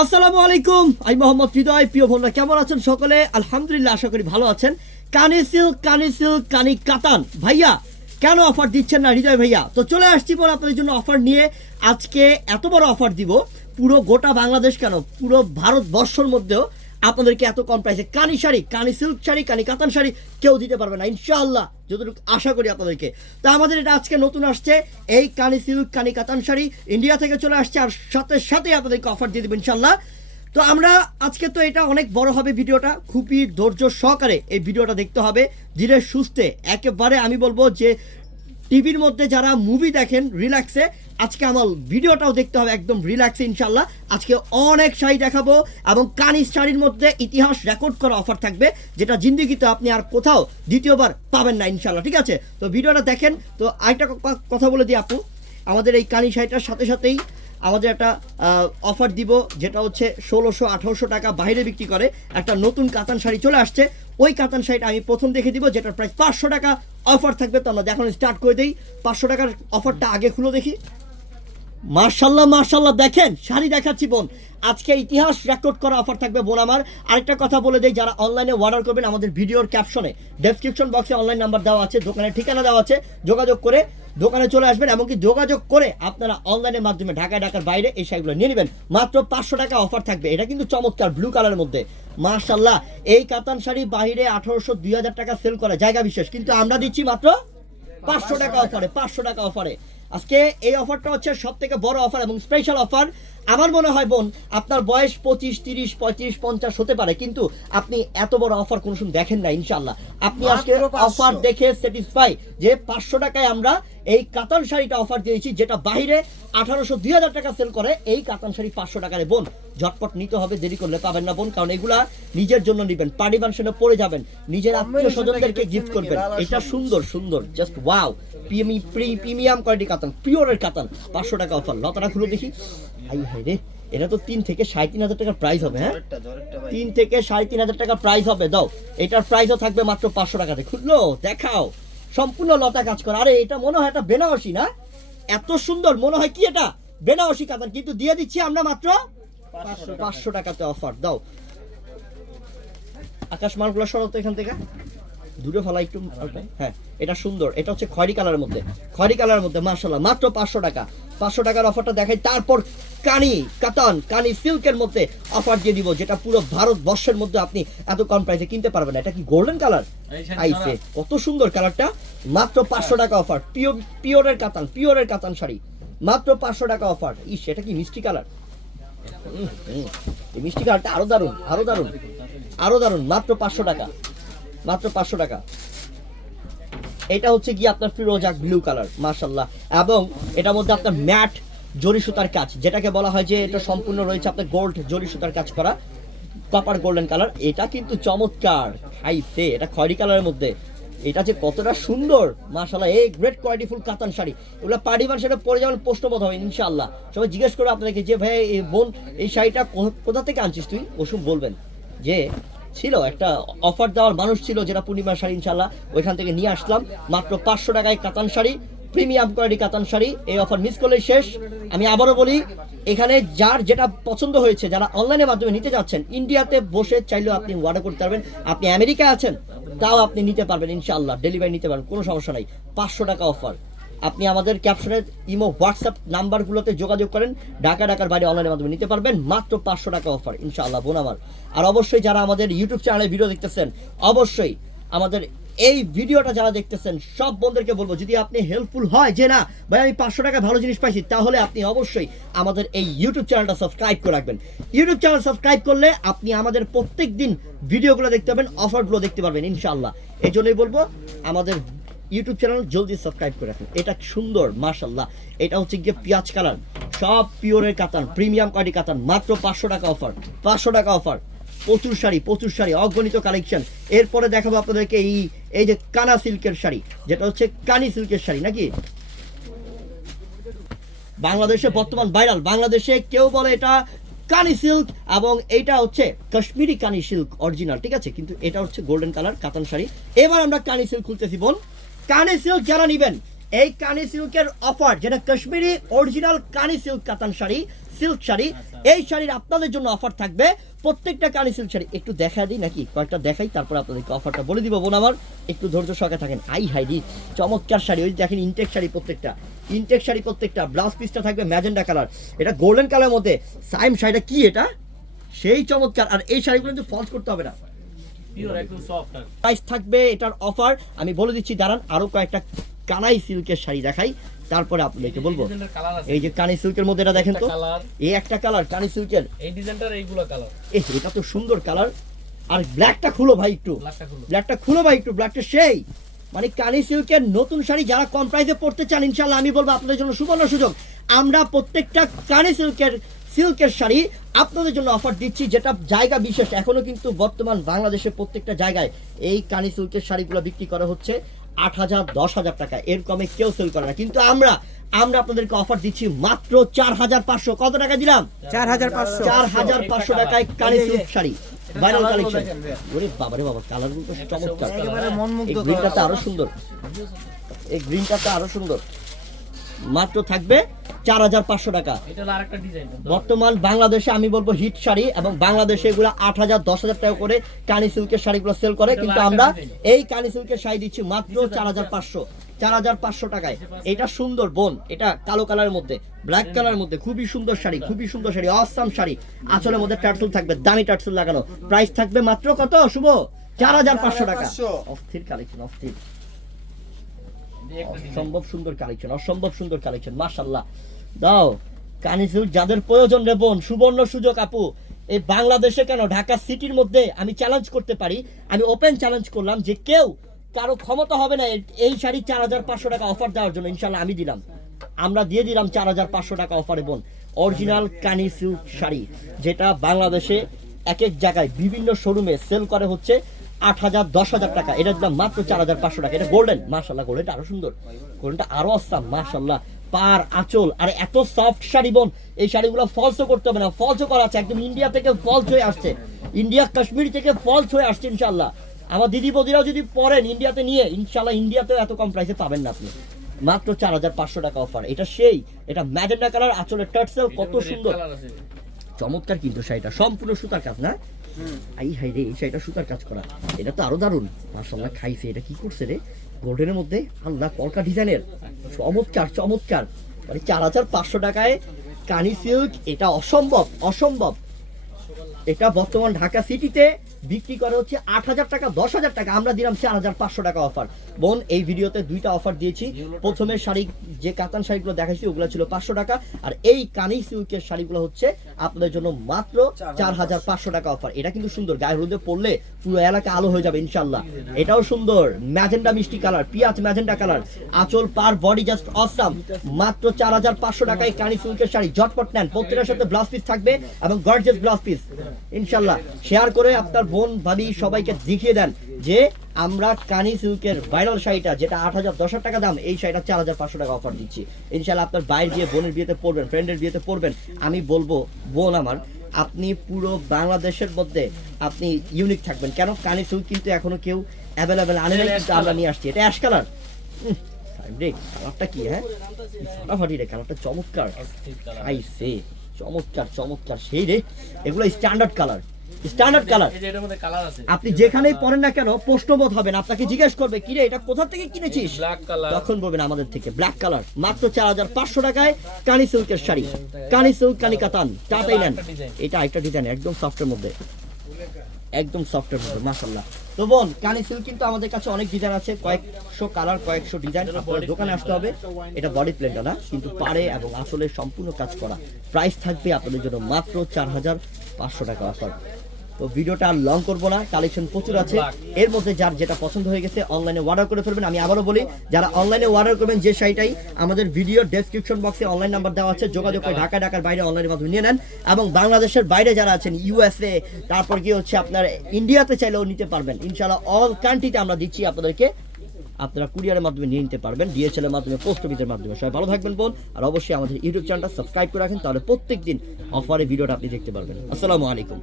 আসসালামু আলাইকুম, আমি মোহাম্মদ হৃদয়। প্রিয় বন্ধুরা, কেমন আছেন সকলে? আলহামদুলিল্লাহ, আশা করি ভালো আছেন। কানি সিল্ক কানি কাতান ভাইয়া কেন অফার দিচ্ছেন না হৃদয় ভাইয়া? তো চলে আসছি বলে আপনাদের জন্য অফার নিয়ে। আজকে এত বড় অফার দিব, পুরো গোটা বাংলাদেশ কেন পুরো ভারতবর্ষের মধ্যেও আপনাদেরকে এত কম প্রাইসে কানি শাড়ি, কানি সিল্ক শাড়ি, কানি কাতান শাড়ি কেউ দিতে পারবে না ইনশাআল্লাহ, যতটুকু আশা করি আপনাদেরকে। তো আমাদের এটা আজকে নতুন আসছে, এই কানি সিল্ক কানি কাতান শাড়ি ইন্ডিয়া থেকে চলে আসছে, আর সাথে সাথে আপনাদেরকে অফার দিয়ে দেবো ইনশাআল্লাহ। তো আমরা আজকে তো এটা অনেক বড় হবে ভিডিওটা, খুবই ধৈর্য সহকারে এই ভিডিওটা দেখতে হবে, ধীরে সুস্থে একেবারে। আমি বলবো যে টিভির মধ্যে যারা মুভি দেখেন রিল্যাক্সে, আজকে আমার ভিডিওটাও দেখতে হবে একদম রিল্যাক্সে ইনশাল্লাহ। আজকে অনেক শাড়ি দেখাবো এবং কানিজ শাড়ির মধ্যে ইতিহাস রেকর্ড করা অফার থাকবে, যেটা জিন্দিগিতে আপনি আর কোথাও দ্বিতীয়বার পাবেন না ইনশাল্লাহ, ঠিক আছে? তো ভিডিওটা দেখেন। তো আরেকটা কথা বলে দিই আপু, আমাদের এই কানি শাড়িটার সাথে সাথেই আমাদের একটা অফার দিব, যেটা হচ্ছে 1600-1800 টাকা বাইরে বিক্রি করে একটা নতুন কাতান শাড়ি চলে আসছে। ওই কাতান শাড়িটা আমি প্রথম দেখে দিব, যেটার প্রাইস 500 টাকা অফার থাকবে। তো আমরা এখন স্টার্ট করে দিই। 500 টাকার অফারটা আগে খুলে দেখি। মার্শাল্লাহ মার্শাল্লাহ, দেখেন শাড়ি দেখাচ্ছি বোন, আজকে ইতিহাস রেকর্ড করা অফার থাকবে বোন আমার। আরেকটা কথা বলে দেই, যারা অনলাইনে অর্ডার করবেন আমাদের ভিডিওর ক্যাপশনে ডেসক্রিপশন বক্সে অনলাইন নাম্বার দেওয়া আছে, দোকানের ঠিকানা দেওয়া আছে, যোগাযোগ করে দোকানে চলে আসবেন। এমনকি যোগাযোগ করে আপনারা অনলাইনের মাধ্যমে ঢাকার বাইরে এই শাড়িগুলো নিয়ে নেবেন। মাত্র 500 টাকা অফার থাকবে। এটা কিন্তু চমৎকার ব্লু কালারের মধ্যে মার্শাল্লাহ। এই কাতান শাড়ি বাইরে 1800-2000 টাকা সেল করে জায়গা বিশেষ, কিন্তু আমরা দিচ্ছি মাত্র 500 টাকা অফারে। 500 টাকা অফারে আজকে এই অফারটা হচ্ছে সব থেকে বড় অফার এবং স্পেশাল অফার। আমার মনে হয় বোন, আপনার বয়স 25, 30, 35, 50 হতে পারে, কিন্তু আপনি এত বড় অফার কোনো সময় দেখেন না ইনশাআল্লাহ। আপনি আজকে অফার দেখে স্যাটিসফাই যে 500 টাকায় আমরা এই কাতান শাড়িটা অফার দিয়েছি, যেটা বাইরে 1800-2000 টাকা সেল করে। এই কাতান শাড়ি 500 টাকায় বোন, ঝটপট নিতে হবে, দেরি করলে পাবেন না বোন। কারণ এগুলা নিজের জন্য নেবেন, পার্টি ফাংশনে পরে যাবেন, নিজের আত্মীয় স্বজনদেরকে গিফট করবেন। এটা সুন্দর সুন্দর, জাস্ট ওয়াও, প্রিমিয়াম কোয়ালিটি কাতান, পিওরের কাতান। 500 টাকা অফার। লতাটা খুলে দেখি। রে, এটা তো 3 থেকে 3500 টাকার প্রাইস হবে। হ্যাঁ, 3 থেকে 3500 টাকার প্রাইস হবে। দাও, এটার প্রাইসও থাকবে মাত্র 500 টাকাতে। খুললো দেখাও, সম্পূর্ণ লতা কাজ করা। আরে এটা মনে হয় এটা বেনারসি না? এত সুন্দর মনে হয় কি এটা বেনারসি কাতান, কিন্তু দিয়ে দিচ্ছি আমরা মাত্র 500 টাকাতে অফার। দাও, আকাশ মালগুলো সরাতো এখান থেকে, দূরে ফেলা একটু। হ্যাঁ, এটা সুন্দর, এটা হচ্ছে খয়েরি কালারের মধ্যে মাশাআল্লাহ। মাত্র 500 টাকা। 500 টাকার অফারটা দেখাই। তারপর কানি কাতান, কানি সিল্কের মধ্যে অফার দিয়ে দিব, যেটা পুরো ভারতবর্ষের মধ্যে আপনি এত কম প্রাইসে কিনতে পারবেন না। এটা কি গোল্ডেন কালার? আইসে কত সুন্দর কালারটা। মাত্র 500 টাকা অফার। পিওরের কাতান শাড়ি, মাত্র 500 টাকা অফার। ইস, এটা কি মিষ্টি কালার! এই মিষ্টি কালারটা আরো দারুণ। মাত্র 500 টাকা। এটা হচ্ছে কি আপনার ফিরোজা ব্লু কালার মাশাআল্লাহ, এবং এটার মধ্যে আপনার ম্যাট জরি সুতার কাজ, যেটাকে বলা হয় যে এটা সম্পূর্ণ রয়েছে আপনার গোল্ড জরি সুতার কাজ করা, কপার গোল্ডেন কালার। এটা কিন্তু চমৎকার। এটা খয়েরি কালারের মধ্যে, এটা যে কতটা সুন্দর মাশাআল্লাহ। এই গ্রেট কোয়ালিটি ফুল কাতান শাড়ি, এগুলো পার্টি ফাংশনে পরে যাবেন, প্রশ্নবোধ হবে ইনশাআল্লাহ। সবাই জিজ্ঞেস করবে আপনাদেরকে যে ভাই এই বোন এই শাড়িটা কোথা থেকে আনছিস তুই, ওসব বলবেন যে ছিল একটা অফার দেওয়ার মানুষ ছিল, যেটা পূর্ণিমার শাড়ি ইনশাআল্লাহ ওইখান থেকে নিয়ে আসলাম। মাত্র 500 টাকায় কাতান শাড়ি, প্রিমিয়াম কোয়ালিটি কাতান শাড়ি। এই অফার মিস করলে শেষ। আমি আবারও বলি, এখানে যার যেটা পছন্দ হয়েছে, যারা অনলাইনের মাধ্যমে নিতে যাচ্ছেন, ইন্ডিয়াতে বসে চাইলেও আপনি অর্ডার করতে পারবেন। আপনি আমেরিকায় আছেন তাও আপনি নিতে পারবেন ইনশাআল্লাহ, ডেলিভারি নিতে পারবেন, কোনো সমস্যা নাই। 500 টাকা অফার। আপনি আমাদের ক্যাপশনের ইমো হোয়াটসঅ্যাপ নাম্বারগুলোতে যোগাযোগ করেন, ঢাকার বাইরে অনলাইনের মাধ্যমে নিতে পারবেন। মাত্র 500 টাকা অফার ইনশাআল্লাহ বোন আমার। আর অবশ্যই যারা আমাদের ইউটিউব চ্যানেলে ভিডিও দেখতেছেন, অবশ্যই আমাদের এই ভিডিওটা যারা দেখতেছেন সব বন্ধুদেরকে বলবো, যদি আপনি হেল্পফুল হয় যে না ভাই আমি 500 টাকা ভালো জিনিস পাইছি, তাহলে আপনি অবশ্যই আমাদের এই ইউটিউব চ্যানেলটা সাবস্ক্রাইব করে রাখবেন। ইউটিউব চ্যানেল সাবস্ক্রাইব করলে আপনি আমাদের প্রত্যেক দিন ভিডিওগুলো দেখতে পাবেন, অফারগুলো দেখতে পারবেন ইনশাআল্লাহ। এই জন্যই বলবো আমাদের ইউটিউব চ্যানেল জলদি সাবস্ক্রাইব করে রাখুন। এটা সুন্দর মাশাআল্লাহ। এটা হচ্ছে গিয়ে পেঁয়াজ কালার, সব পিওরের কাতান, প্রিমিয়াম কোয়ালিটি কাতান। মাত্র 500 টাকা অফার। 500 টাকা অফার। প্রচুর শাড়ি, অগণিত কালেকশন। এরপরে দেখাবো আপনাদেরকে এই যে কানা সিল্কের শাড়ি, যেটা হচ্ছে কানি সিল্কের শাড়ি নাকি, বাংলাদেশে বর্তমান ভাইরাল। বাংলাদেশে কেউ বলে এটা কানি সিল্ক, এবং এইটা হচ্ছে কাশ্মীরি কানি সিল্ক অরিজিনাল, ঠিক আছে, কিন্তু এটা হচ্ছে গোল্ডেন কালার কাতান শাড়ি। এবার আমরা কানি সিল্ক খুলতেছি বোন। কানি সিল্ক যারা নিবেন, এই কানি সিল্কের অফার, যেটা কাশ্মীরি অরিজিনাল কানি সিল্ক কাতান শাড়ি, সিল্ক শাড়ি। এই শাড়ির আপনাদের জন্য অফার থাকবে, প্রত্যেকটা কানি সিল্ক শাড়ি একটু দেখা দিই নাকি, কয়েকটা দেখাই তারপর আপনাদেরকে অফারটা বলে দিব। বোন আমার একটু ধৈর্য সহকারে থাকেন। আই হাইডি চমৎকার শাড়ি, ওই দেখেন ইনটেক শাড়ি, প্রত্যেকটা ব্লাউজ পিসটা থাকবে ম্যাজেন্ডা কালার, এটা গোল্ডেন কালারের মধ্যে। সাইম শাড়িটা কি এটা, সেই চমৎকার। আর এই শাড়িগুলো কিন্তু ফলস করতে হবে না, প্রাইস থাকবে এটার অফার আমি বলে দিচ্ছি। দাঁড়ান আরো কয়েকটা কানাই সিল্কের শাড়ি দেখাই, তারপরে আপনাদেরকে বলবো। এই যে কানি সিল্কের মধ্যে এটা দেখেন তো, এই একটা কালার কানি সিল্কের, এই ডিজাইনটার এইগুলো কালার, এটা তো সুন্দর কালার। আর ব্ল্যাকটা খুলো ভাই একটু, ব্ল্যাকটা সেই মানে কানি সিল্কের নতুন শাড়ি যারা কম প্রাইসে পড়তে চান, ইনশাআল্লাহ আমি বলবো আপনাদের জন্য সুবর্ণ সুযোগ। আমরা প্রত্যেকটা কানি সিল্কের শাড়ি আপনাদের জন্য অফার দিচ্ছি, যেটা জায়গা বিশেষ। এখনো কিন্তু বর্তমান বাংলাদেশের প্রত্যেকটা জায়গায় এই কানি সিল্কের শাড়িগুলো বিক্রি করা হচ্ছে 8,000 10,000 টাকা, এর কমে কেউ সেল করে না। কিন্তু আমরা আপনাদেরকে অফার দিচ্ছি মাত্র 4,500। কত টাকা দিলাম? 4,500 টাকায় কানি সিল্ক শাড়ি, ভাইরাল কালেকশন। ওরে বাবা রে বাবা, কালারগুলো তো চমৎকার, এই গ্রিনটাতে আরো সুন্দর, এই গ্রিনটাতে আরো সুন্দর। মাত্র থাকবে 4,500 টাকা। বর্তমান বাংলাদেশে আমি বলবো হিট শাড়ি, এবং বাংলাদেশে এগুলো 8,000 10,000 টাকা করে কানি সিল্কের শাড়িগুলো সেল করে, কিন্তু আমরা এই কানি সিল্কের শাড়ি দিচ্ছি মাত্র 4,500 টাকায়। এটা সুন্দর বোন, এটা কালো কালারের মধ্যে, ব্ল্যাক কালারের মধ্যে, খুবই সুন্দর শাড়ি, অসাম শাড়ি। আঁচলের মধ্যে টার্সেল থাকবে, দামি টার্সেল লাগানো। প্রাইস থাকবে মাত্র কত শুভ? 4,500 টাকা। অস্থির কালেকশন, অসম্ভব সুন্দর কালেকশন, মাশাআল্লাহ। দাও কানি সিল্ক যাদের প্রয়োজন রে বোন, সুবর্ণ সুযোগ আপু। এই বাংলাদেশে কেন, ঢাকা সিটির মধ্যে আমি চ্যালেঞ্জ করতে পারি, আমি ওপেন চ্যালেঞ্জ করলাম যে কেউ কারো ক্ষমতা হবে না এই শাড়ি 4,500 টাকা অফার দেওয়ার জন্য। ইনশাআল্লাহ আমি দিলাম, আমরা দিয়ে দিলাম 4,500 টাকা অফারে বোন। অরিজিনাল কানি সিল্ক শাড়ি, যেটা বাংলাদেশে এক এক জায়গায় বিভিন্ন শোরুমে সেল করে হচ্ছে 8,000 10,000 টাকা, এটা দিলাম মাত্র 4,500 টাকা। এটা গোল্ডেন, মাশাআল্লাহ, গোল্ডেনটা আরো সুন্দর, গোল্ডেনটা আরো আসাম, মাশাআল্লাহ। পার আঁচল আর এত সফট শাড়ি বোন, এই শাড়িগুলো ফলসও করতে হবে না, ফলসও করা আছে, একদম ইন্ডিয়া থেকে ফলস হয়ে আসছে, ইন্ডিয়া কাশ্মীর থেকে ফলস হয়ে আসছে। ইনশাআল্লাহ আমার দিদি বদিরাও যদি পরেন ইন্ডিয়াতে নিয়ে, ইনশাআল্লাহ ইন্ডিয়াতেও এত কম প্রাইসে পাবেন না আপনি। মাত্র 4,500 টাকা অফার। এটা সেই, এটা ম্যাজেন্ডা কালার, আঁচলের টার্সেল কত সুন্দর, চমৎকার। কিন্তু শাড়িটা সম্পূর্ণ সুতার কাজ না, আই হাই রে, এই শাড়িটা সুতার কাজ করা, এটা তো আরো দারুণ। মাশাআল্লাহ খাইছে, এটা কি করছে রে, গোল্ডেনের মধ্যে, আল্লাহ কলকা ডিজাইনের, চমৎকার। মানে 4,500 টাকায় কানি সিল্ক, এটা অসম্ভব। এটা বর্তমান ঢাকা সিটিতে বিক্রি করা হচ্ছে 8,000 টাকা 10,000 টাকা, আমরা দিলাম 4,500 টাকা অফার। বোন এই ভিডিওতে দুইটা অফার দিয়েছি। প্রথমের শাড়ি যে কাতান শাড়িগুলো দেখাইছি ওগুলো ছিল 500 টাকা, আর এই কানি সিল্কের শাড়িগুলো হচ্ছে আপনাদের জন্য মাত্র 4,500 টাকা অফার। এটা কিন্তু সুন্দর, গায়ে হলুদে পরলে পুরো এলাকা আলো হয়ে যাবে ইনশাআল্লাহ। এটাও সুন্দর, ম্যাজেন্ডা মিষ্টি কালার, পিয়াজ ম্যাজেন্ডা কালার, আঁচল পার বডি জাস্ট অসাম। মাত্র 4,500 টাকায় কানি সিল্কের শাড়ি, ঝটপট নেন। প্রত্যেকটার সাথে ব্লাউজ পিস থাকবে এবং গর্জিয়াস ব্লাউজ পিস ইনশাআল্লাহ। শেয়ার করে আপনার বোন ভাবি সবাইকে দেখিয়ে দেন যে আমরা কানি সিল্কের ভাইরাল শাড়িটা, যেটা 8,000 10,000 টাকা দাম, এই শাড়িটা 4,500 টাকা অফার দিচ্ছি। ইনশাআল্লাহ আপনার বাইরে গিয়ে বোনের বিয়েতে পড়বেন, ফ্রেন্ডের বিয়েতে পড়বেন, আমি বলবো বোন আমার, আপনি পুরো বাংলাদেশের মধ্যে আপনি ইউনিক থাকবেন। কেন, কানি সিল্ক কিন্তু এখনো কেউ অ্যাভেলেবেল আনে নাই, কিন্তু আমরা নিয়ে আসছি। এটা অ্যাশ কালার, কালারটা কি, হ্যাঁ ফাটাফাটি রে, কালারটা চমৎকার, আইসে চমৎকার সেই রে। এগুলো স্ট্যান্ডার্ড কালার, আপনি যেখানেই পড়েন না কেন প্রশ্নবোধ হবেন, আপনাকে জিজ্ঞেস করবে কিরে এটা কোথা থেকে কিনেছিস, তখন বলবেন আমাদের থেকে। ব্ল্যাক কালার, মাত্র 4,500 টাকায় কানি সিল্কের শাড়ি, কানি সিল্ক কানি কাতান, টাটাই নেন। এটা একটা ডিজাইন একদম সফটের মধ্যে, মাশাআল্লাহ। তো বোন কানি সিল্ক কিন্তু আমাদের কাছে অনেক ডিজাইন আছে, কয়েকশো কালার, কয়েকশো ডিজাইন। আপনার দোকানে আসতে হবে। এটা বডি প্লেনটা না, কিন্তু পাড়ে এবং আসলে সম্পূর্ণ কাজ করা। প্রাইস থাকবে আপনাদের জন্য মাত্র 4,500 টাকা অফার। তো ভিডিওটা আর লং করবো না, কালেকশন প্রচুর আছে। এর মধ্যে যার যেটা পছন্দ হয়ে গেছে অনলাইনে অর্ডার করে ফেলবেন। আমি আবারও বলি, যারা অনলাইনে অর্ডার করবেন যে শাড়িটাই, আমাদের ভিডিও ডেসক্রিপশন বক্সে অনলাইন নাম্বার দেওয়া আছে, যোগাযোগ করে ঢাকার বাইরে অনলাইনের মাধ্যমে নিয়ে নেন। এবং বাংলাদেশের বাইরে যারা আছেন, ইউএসএ, তারপর কি হচ্ছে আপনার ইন্ডিয়াতে চাইলেও নিতে পারবেন। ইনশাআল্লাহ অল কান্ট্রিতে আমরা দিচ্ছি আপনাদেরকে, আপনারা কুরিয়ারের মাধ্যমে নিয়ে নিতে পারবেন, ডিএচএল এর মাধ্যমে, পোস্ট অফিসের মাধ্যমে। সবাই ভালো থাকবেন বোন, আর অবশ্যই আমাদের ইউটিউব চ্যানেলটা সাবস্ক্রাইব করে রাখেন, তাহলে প্রত্যেকদিন অফারে ভিডিওটা আপনি দেখতে পারবেন। আসসালামু আলাইকুম।